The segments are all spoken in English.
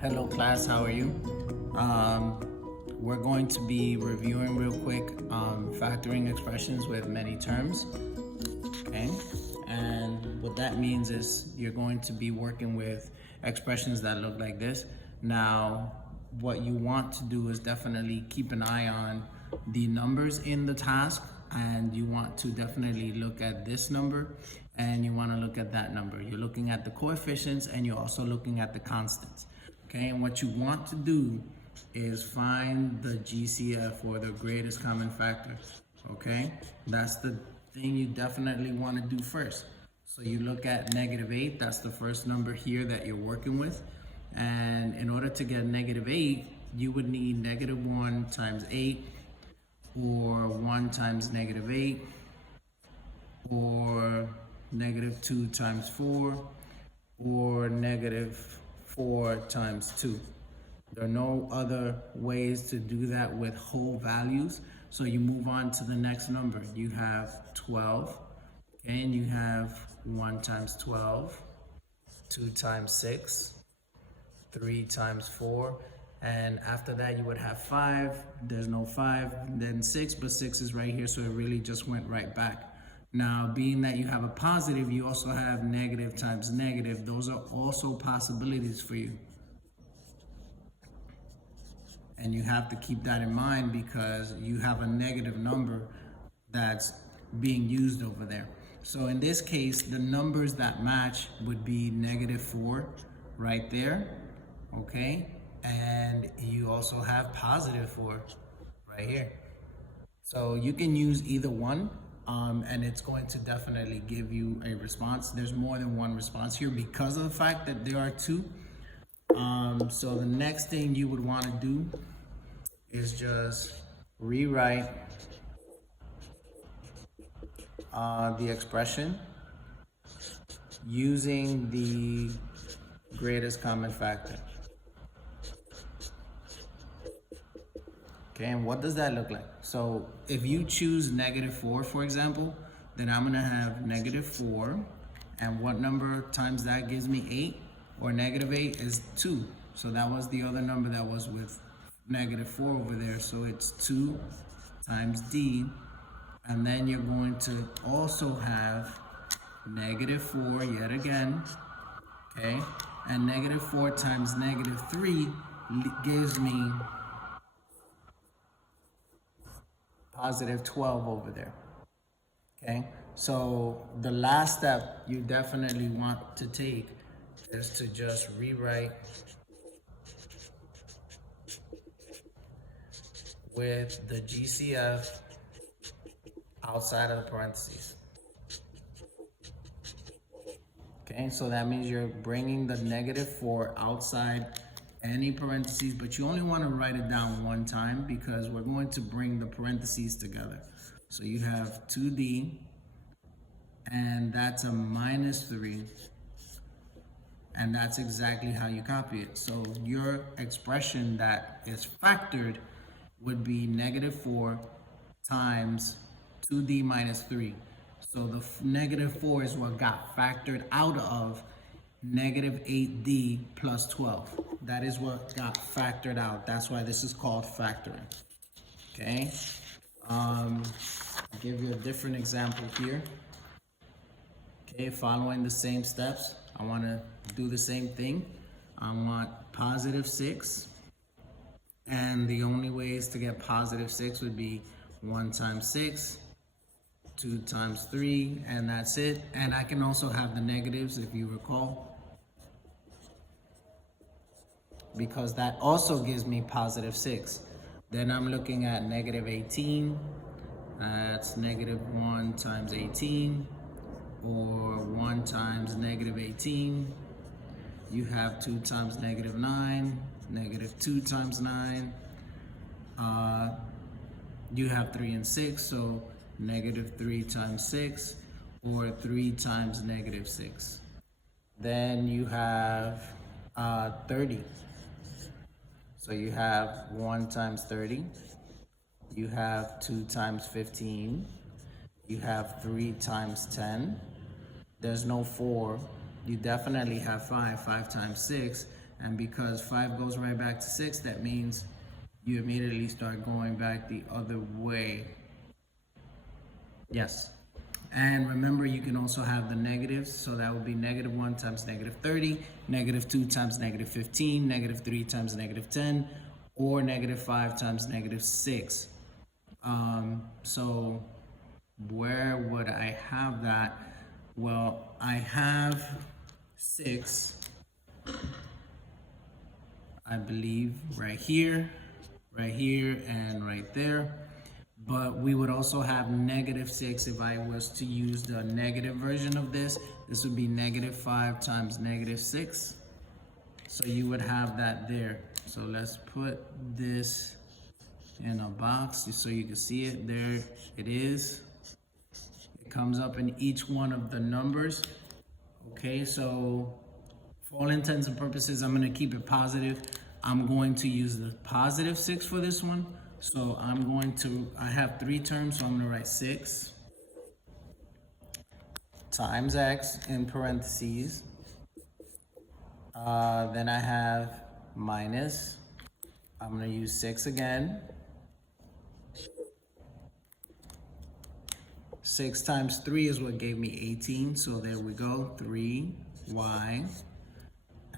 Hello class, how are you? We're going to be reviewing real quick factoring expressions with many terms, okay? And what that means is you're going to be working with expressions that look like this. Now, what you want to do is definitely keep an eye on the numbers in the task, and you want to definitely look at this number and you want to look at that number. You're looking at the coefficients and you're also looking at the constants. Okay, and what you want to do is find the GCF, or the greatest common factor. Okay, that's the thing you definitely want to do first. So you look at -8, that's the first number here that you're working with. And in order to get -8, you would need -1 times 8, or 1 times -8, or -2 times 4, or -4 times 2. There are no other ways to do that with whole values. So you move on to the next number. You have 12, and you have 1 times 12, 2 times 6, 3 times 4, and after that you would have 5. There's no 5, then 6, but 6 is right here, so it really just went right back. Now, being that you have a positive, you also have negative times negative. Those are also possibilities for you. And you have to keep that in mind because you have a negative number that's being used over there. So in this case, the numbers that match would be -4 right there, okay? And you also have +4 right here. So you can use either one. And it's going to definitely give you a response. There's more than one response here because of the fact that there are two. So the next thing you would want to do is just rewrite the expression using the greatest common factor. Okay, and what does that look like? So if you choose -4, for example, then I'm gonna have -4, and what number times that gives me 8, or -8 is 2. So that was the other number that was with -4 over there. So it's 2 times D, and then you're going to also have -4 yet again, okay? And -4 times -3 gives me +12 over there, okay? So the last step you definitely want to take is to just rewrite with the GCF outside of the parentheses. Okay, so that means you're bringing the -4 outside any parentheses, but you only want to write it down one time because we're going to bring the parentheses together. So you have 2D, and that's a -3, and that's exactly how you copy it. So your expression that is factored would be -4 times 2D minus 3. So the -4 is what got factored out of -8D plus 12. That is what got factored out. That's why this is called factoring. Okay. I'll give you a different example here. Okay, following the same steps, I want to do the same thing. I want +6, and the only ways to get +6 would be 1 times 6, 2 times 3, and that's it. And I can also have the negatives, if you recall, because that also gives me +6. Then I'm looking at -18. That's -1 times 18, or 1 times -18. You have 2 times -9, -2 times 9. You have 3 and 6, so -3 times 6, or 3 times -6. Then you have 30. So you have 1 times 30, you have 2 times 15, you have 3 times 10, there's no 4, you definitely have 5 times 6, And because 5 goes right back to 6, that means you immediately start going back the other way. Yes. And remember, you can also have the negatives. So that would be -1 times -30, -2 times -15, -3 times -10, or -5 times -6. So where would I have that? Well, I have 6, I believe, right here, and right there. But we would also have -6 if I was to use the negative version of this. This would be -5 times -6. So you would have that there. So let's put this in a box just so you can see it. There it is. It comes up in each one of the numbers. Okay, so for all intents and purposes, I'm going to keep it positive. I'm going to use the +6 for this one. So I have 3 terms, so I'm going to write 6 times x in parentheses. Then I have minus. I'm going to use 6 again. 6 times 3 is what gave me 18. So there we go, 3y.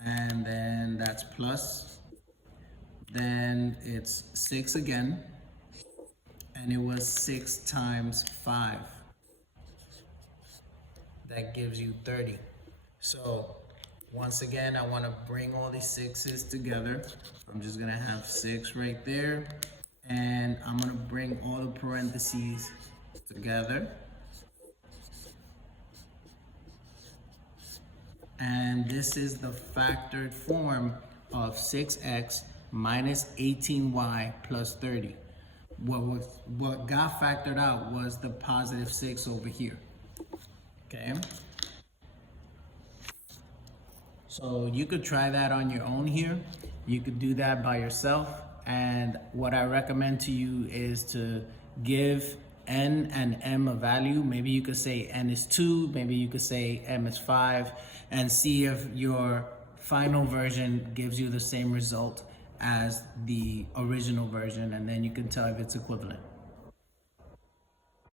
And then that's plus. Then it's 6 again. And it was 6 times 5. That gives you 30. So once again, I want to bring all these 6's together. I'm just going to have 6 right there. And I'm going to bring all the parentheses together. And this is the factored form of 6x minus 18y plus 30. What got factored out was the +6 over here. Okay. So you could try that on your own here. You could do that by yourself. And what I recommend to you is to give n and m a value. Maybe you could say n is 2, maybe you could say m is 5, and see if your final version gives you the same result as the original version, and then you can tell if it's equivalent.